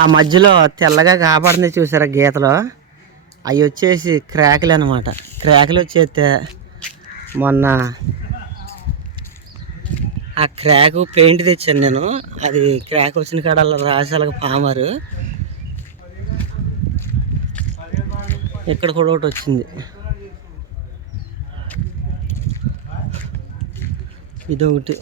ఆ మధ్యలో తెల్లగా కాపాడింది చూసారా గీతలు? అవి వచ్చేసి క్రాకులు అనమాట క్రాకులు వచ్చేస్తే మొన్న ఆ క్రాక్ పెయింట్ తెచ్చాను నేను. అది క్రాక్ వచ్చిన కాడ రాసి అలాగ పామారు. ఇక్కడ కూడా ఒకటి వచ్చింది. ఇదొకటి.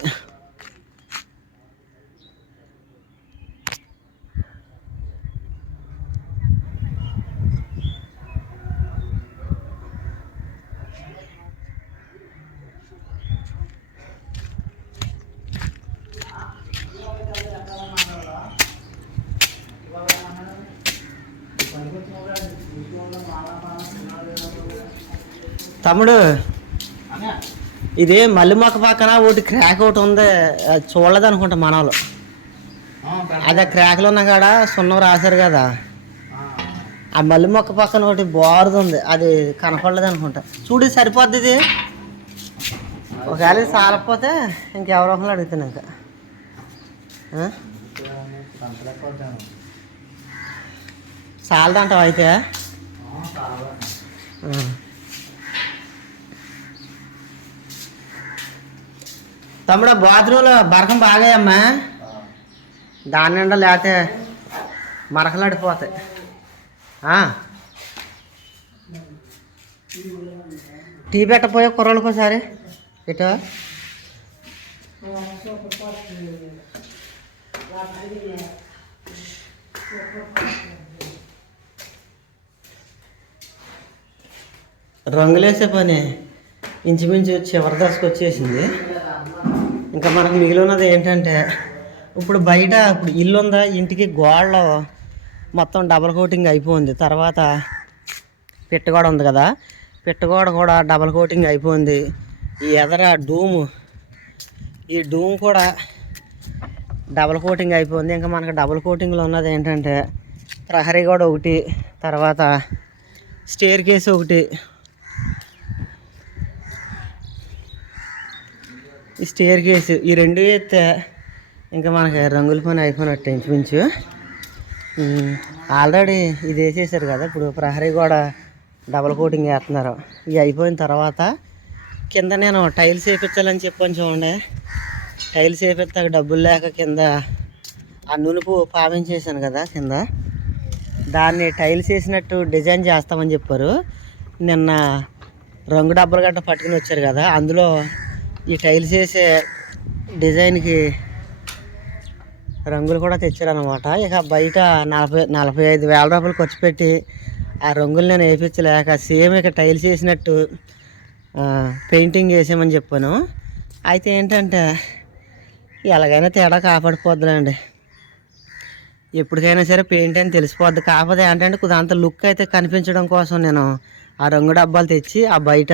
తమ్ముడు ఇది మల్లి మొక్క పక్కన ఒకటి క్రాక్ ఒకటి ఉంది. అది చూడలేదు అనుకుంటా మనవలు అదే క్రాక్లు ఉన్న కాడ సున్నం రాశారు కదా. ఆ మల్లి మొక్క పక్కన ఒకటి బారుది ఉంది. అది కనపడలేదు అనుకుంటా చూడు సరిపోద్ది ఇది. ఒకవేళ ఇది చాలకపోతే ఇంకెవరో ఒకరు అడుగుతాను ఇంకా? చాలదంటావు అయితే? తమ్ముడు బాత్రూంలో బరకం బాగాయమ్మా దాని నిండా లేకపోతే మరకలాడిపోతాయి టీ పెట్టపోయా కుర్రోళ్ళకి ఒకసారి. ఇటు. రంగులేసే పని. ఇంచుమించు చివరి దశకు వచ్చేసింది. ఇంకా మనకు మిగిలి ఉన్నది ఏంటంటే ఇప్పుడు బయట ఇప్పుడు ఇల్లు ఉందా ఇంటికి గోడలో మొత్తం డబల్ కోటింగ్ అయిపోయింది. తర్వాత పిట్టగోడ ఉంది కదా పిట్టగోడ కూడా డబల్ కోటింగ్ అయిపోయింది. ఈ ఎదర డూము ఈ డూమ్ కూడా డబల్ కోటింగ్ అయిపోయింది. ఇంకా మనకు డబల్ కోటింగ్లో ఉన్నది ఏంటంటే ప్రహరీ గోడ ఒకటి తర్వాత స్టేర్ కేస్ ఒకటి ఈ స్టేర్ కేసు ఈ రెండు ఎత్తే ఇంకా మనకి రంగుల పని అయిపోయినట్టు ఇంచుమించు ఆల్రెడీ ఇది వేసేసారు కదా ఇప్పుడు ప్రహరీ కూడా డబల్ కోటింగ్ వేస్తున్నారు. ఇవి అయిపోయిన తర్వాత కింద నేను టైల్స్ వేయించాలని చెప్పాను చూడండి. టైల్స్ వేపిస్తాక డబ్బులు లేక కింద ఆ నునుపు పావించేసాను కదా కింద. దాన్ని టైల్స్ వేసినట్టు డిజైన్ చేస్తామని చెప్పారు. నిన్న రంగు డబ్బులు గట్ట పట్టుకుని వచ్చారు కదా అందులో ఈ టైల్స్ వేసే డిజైన్కి రంగులు కూడా తెచ్చారనమాట ఇక బయట నలభై నలభై ఐదు వేల రూపాయలు ఖర్చు పెట్టి ఆ రంగులు నేను వేయించలేక సేమ్ ఇక టైల్స్ వేసినట్టు పెయింటింగ్ వేసామని చెప్పాను. అయితే ఏంటంటే ఎలాగైనా తేడా కాపాడిపోద్దులేండి. ఎప్పటికైనా సరే పెయింట్ అని తెలిసిపోద్ది. కాకపోతే ఏంటంటే కొద్ది అంత లుక్ అయితే కనిపించడం కోసం నేను ఆ రంగు డబ్బాలు తెచ్చి ఆ బయట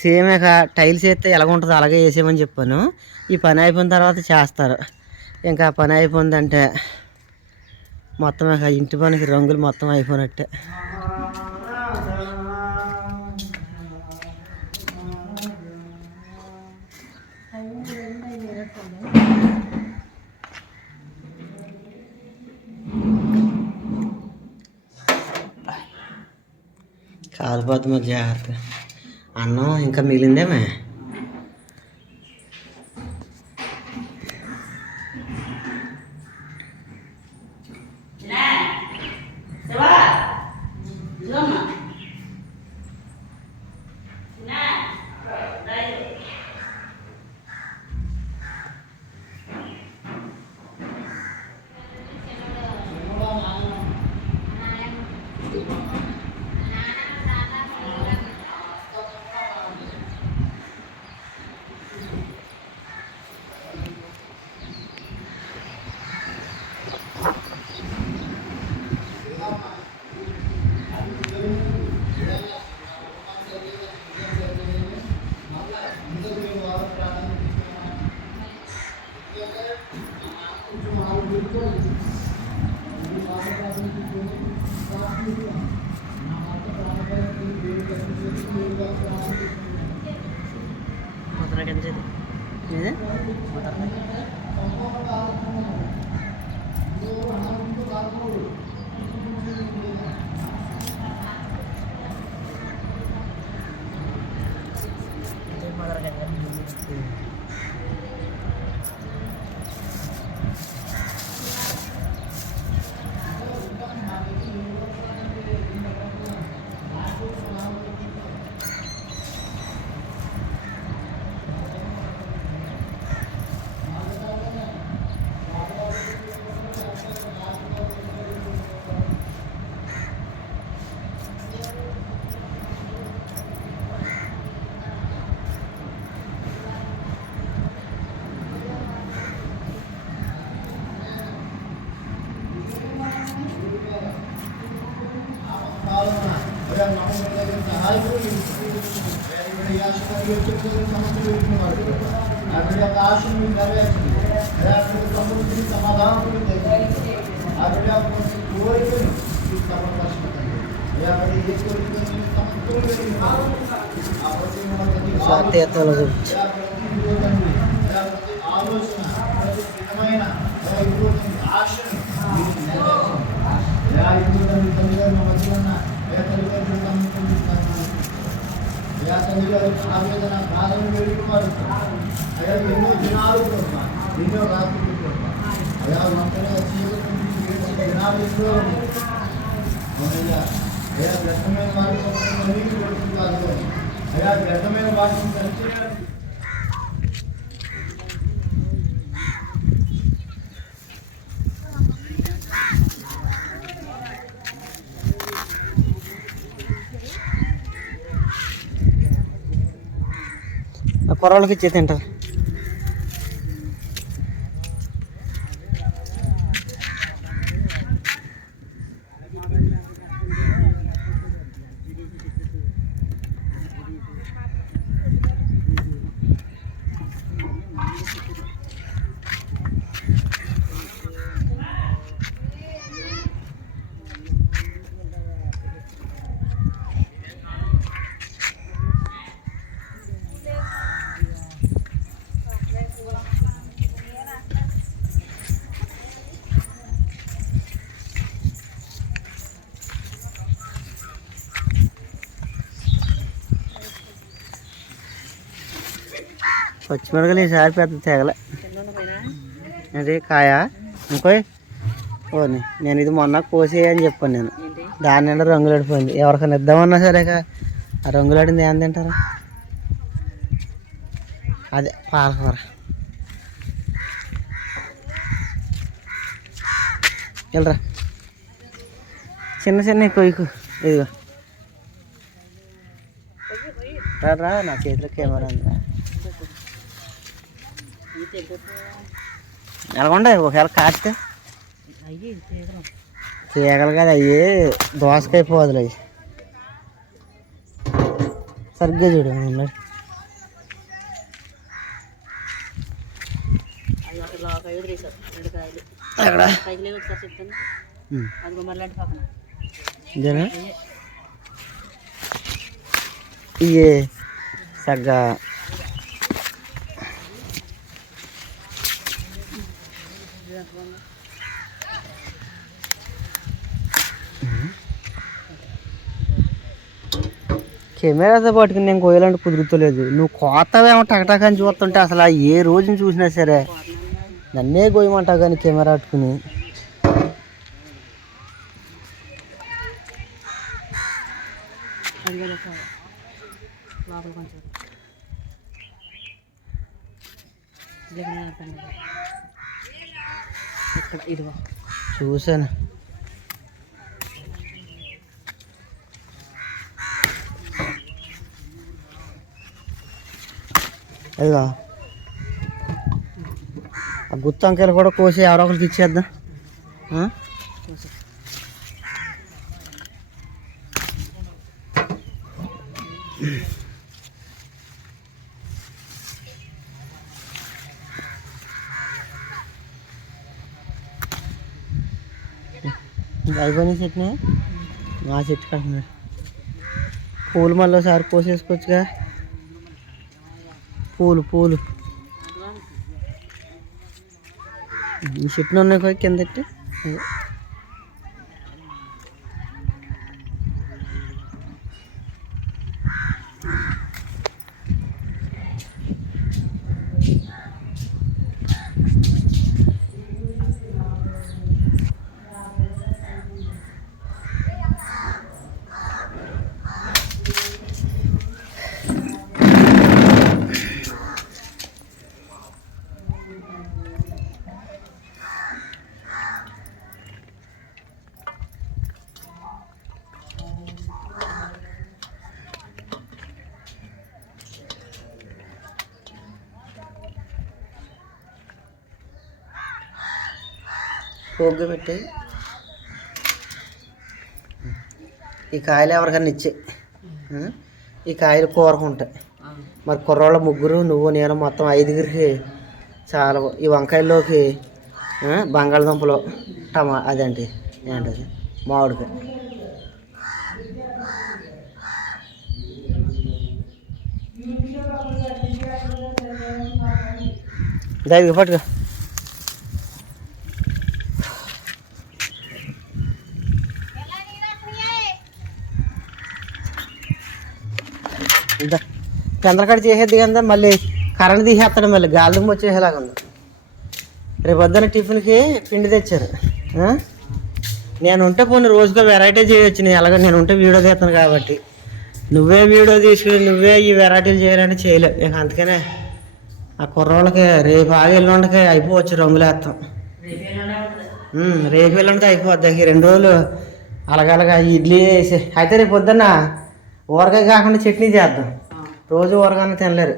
సేమ్ ఇక టైల్స్ వేస్తే ఎలా ఉంటుందో అలాగే వేసేయమని చెప్పాను. ఈ పని అయిపోయిన తర్వాత చేస్తారు. ఇంకా పని అయిపోయిందంటే మొత్తం ఇక ఇంటి పనికి రంగులు మొత్తం అయిపోయినట్టే. కాలిపోతుంది జాగ్రత్త అన్నం ఇంకా మిగిలిందేమే? Yeah. ಆಮೇಲೆ ಆಸನ ಇದ್ದಾರೆ ಸಮೃದ್ಧಿ ಸಮಾಧಾನ ಆಮೇಲೆ ಕೋರಿಕೆ ఆలోచన ప్రతిమైన ఆశ తీర్థంలో చూపించు ఎన్నో దినాలు ఎన్నో రాత్రులు అయా మంత్రి దినాలు ఎన్నో అవునయ్యా వ్యర్థమైన వాటి అయ్యా వ్యర్థమైన వాటిని కుర్రాళ్ళకి ఇచ్చే తింటారు. పచ్చిమిరకలు ఈసారి పెద్ద తెగలే. అది కాయ. ఇంకో పోనీ. నేను ఇది మొన్న కోసేయని చెప్పాను నేను. దాని నిండా రంగులు అడిపోయింది ఎవరికైనా ఇద్దామన్నా సరే ఆ రంగులు ఆడింది ఏం తింటారు? అదే పాలకూర. వెళ్ళరా చిన్న చిన్న కొయ్యకు. ఇదిగో. రా నా చేతిలో కెమెరా ఉందా. ఎలాగుండే? ఒకవేళ కాస్తే. తీగలు కదా అయ్యి దోసకాయ పోదులు అవి సరిగ్గా చూడు ఉన్నాడు ఎక్కడ? ఇవి సగ్గా కెమెరాతో పట్టుకుని నేను కోయాలంటే కుదురుతలేదు. నువ్వు కోతవేమో టకటక అని చూస్తుంటే అసలు ఏ రోజుని చూసినా సరే నన్నే కోయమంటావు కానీ కెమెరా పట్టుకుని. ఇదిగో. చూసాను అదిగా ఆ గుత్త అంకెలు కూడా కోసి ఎవరో ఒకరికి ఇచ్చేద్దాం. ఆ? ఇంకా అయిపోయినాయి చెట్ని మా చెట్టు కట్టినాడు పూలు మళ్ళీ ఒకసారి కోసేసుకోవచ్చుగా. పూలు పూలు. ఈ చెట్టును ఉన్నాయి కూడా పోగ్గు పెట్టి ఈ కాయలు ఎవరికన్నా ఇచ్చే. ఈ కాయలు కూరకుంటాయి మరి కుర్రోళ్ళ ముగ్గురు నువ్వు నేను మొత్తం ఐదుగురికి చాలా ఈ వంకాయల్లోకి బంగాళదుంపలు టమా అదేంటి ఏంటది? మామిడికాయ. దానికి పట్టుకో ఇదా చంద్రకాడ చేసేది కదా మళ్ళీ కరెంట్ తీసేస్తాడు మళ్ళీ గాలి వచ్చేసేలాగా ఉంది. రేపు పొద్దున టిఫిన్కి పిండి తెచ్చారు. నేను ఉంటే కొన్ని రోజుగా వెరైటీ చేయొచ్చు నేను ఎలాగో నేను ఉంటే వీడియో తీస్తాను కాబట్టి. నువ్వే వీడియో తీసుకుని నువ్వే ఈ వెరైటీలు చేయాలంటే చేయలేవు ఇక అందుకనే ఆ కుర్రోళ్ళకి రేపు ఆగి ఎల్లుండకి అయిపోవచ్చు రంగులేస్తాం రేపు ఎల్లుండితే అయిపోద్ది. ఈ రెండు రోజులు అలగలగా ఇడ్లీ వేసి అయితే రేపు పొద్దున్న ఊరగాయ కాకుండా చట్నీ చేద్దాం. రోజు ఊరగానే తినలేరు.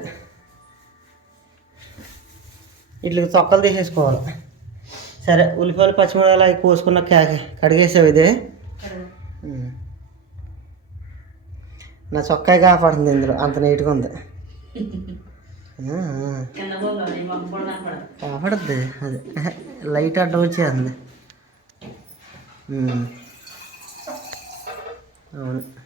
ఇట్లకి తొక్కలు తీసేసుకోవాలి. సరే ఉల్లిపాయలు పచ్చిమిరపాయలు అవి కోసుకున్న కడిగేసావు ఇదే. నా చొక్కాయి కాపాడుతుంది ఇందులో అంత నీట్గా ఉంది. కాపాడుద్ది అది. లైట్ అడ్డం వచ్చేది. అవును.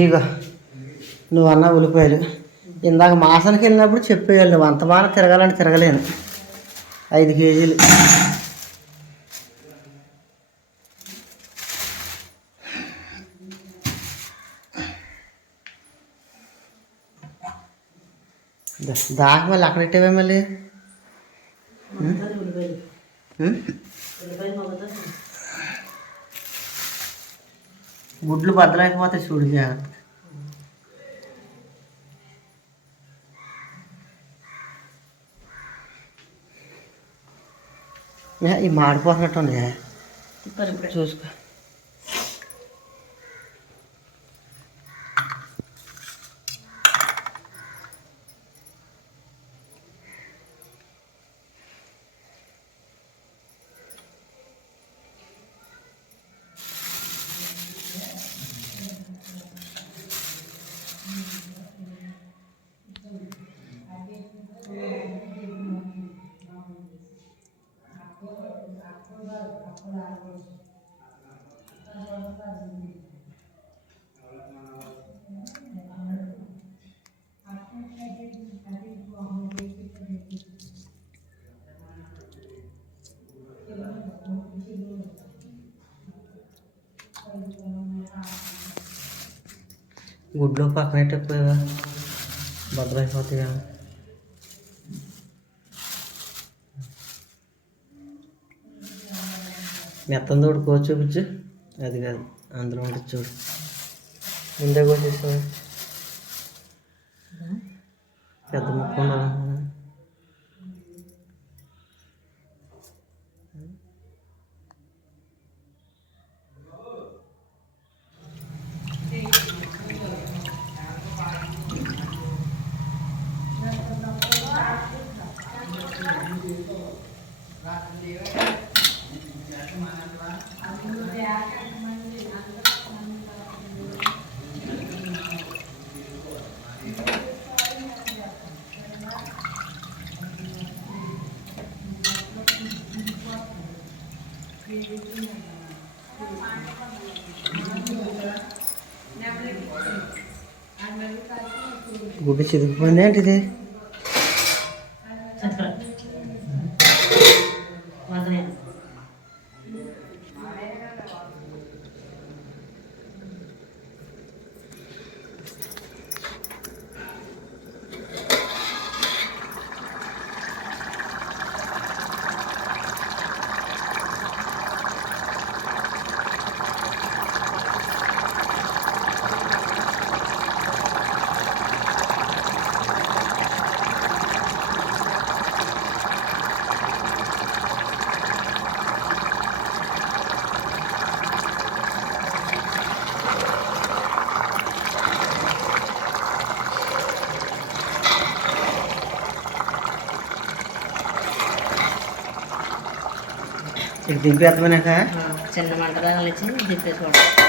ఇగో నువ్వు అన్న ఉల్లిపాయలు. ఇందాక మాసానికి వెళ్ళినప్పుడు చెప్పేయాలి నువ్వు అంత బాగా తిరగాలని తిరగలేను. ఐదు కేజీలు. దాకా మళ్ళీ అక్కడ ఇట్టేవే మళ్ళీ? గుడ్లు బద్దలైపోతే చూడు జాగ్రత్త ఏ, ఈ మాడిపోతున్నట్టు ఉంది చూసుకో గుడ్లో పక్కన పెట్టకపోయావా బద్దలైపోతాయా మెత్తం తోడు కోసి చూపించు. అది కాదు అందులో ఉంటుంది చూడు. ముందే కోసేసావా పెద్ద ముక్క ఉండాలి. ಗೋಬಿ ಸಿದ್ದು ಬಂದೇನ್ರಿ ఇక దింపేస్తామనాక చిన్న మంట తగిలించి దింపేసుకోవడం